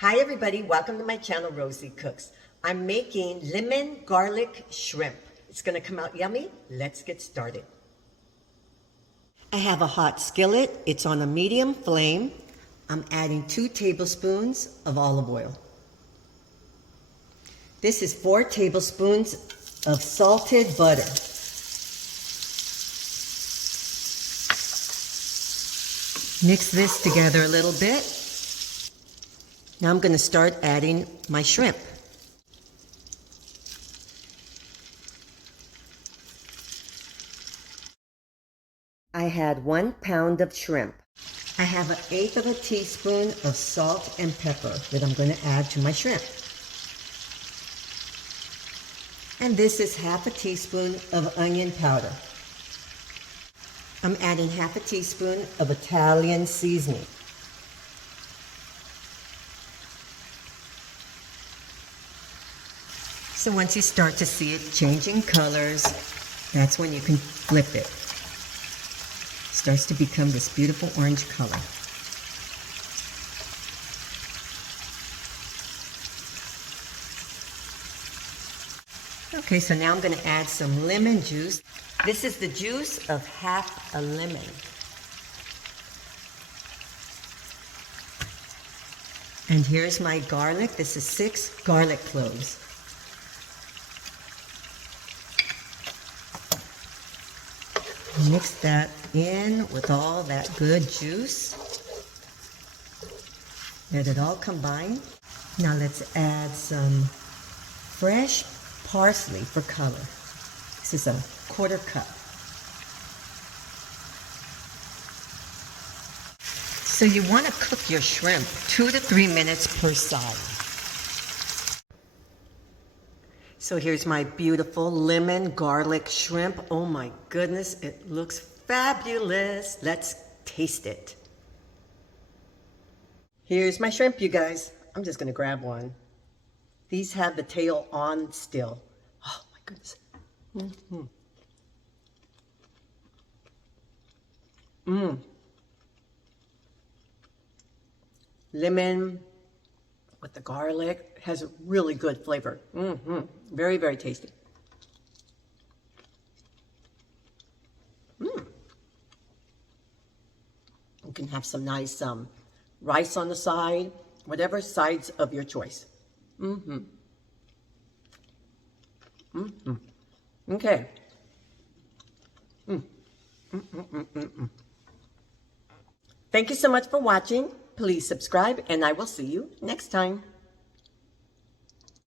Hi everybody, welcome to my channel, Rosie Cooks. I'm making lemon garlic shrimp. It's gonna come out yummy. Let's get started. I have a hot skillet. It's on a medium flame. I'm adding 2 tablespoons of olive oil. This is 4 tablespoons of salted butter. Mix this together a little bit. Now I'm going to start adding my shrimp. I had 1 pound of shrimp. I have 1/8 of a teaspoon of salt and pepper that I'm going to add to my shrimp. And this is 1/2 teaspoon of onion powder. I'm adding 1/2 teaspoon of Italian seasoning. So once you start to see it changing colors, that's when you can flip it. It starts to become this beautiful orange color. Okay, so now I'm going to add some lemon juice. This is the juice of 1/2 a lemon. And here's my garlic. This is 6 garlic cloves. Mix that in with all that good juice. Let it all combine. Now let's add some fresh parsley for color. This is a 1/4 cup. So you want to cook your shrimp 2 to 3 minutes per side. So here's my beautiful lemon garlic shrimp. Oh my goodness, it looks fabulous. Let's taste it. Here's my shrimp, you guys. I'm just gonna grab one. These have the tail on still. Oh my goodness. Lemon with the garlic has a really good flavor. Very, very tasty. You can have some nice rice on the side, whatever sides of your choice. Okay. Thank you so much for watching. Please subscribe, and I will see you next time.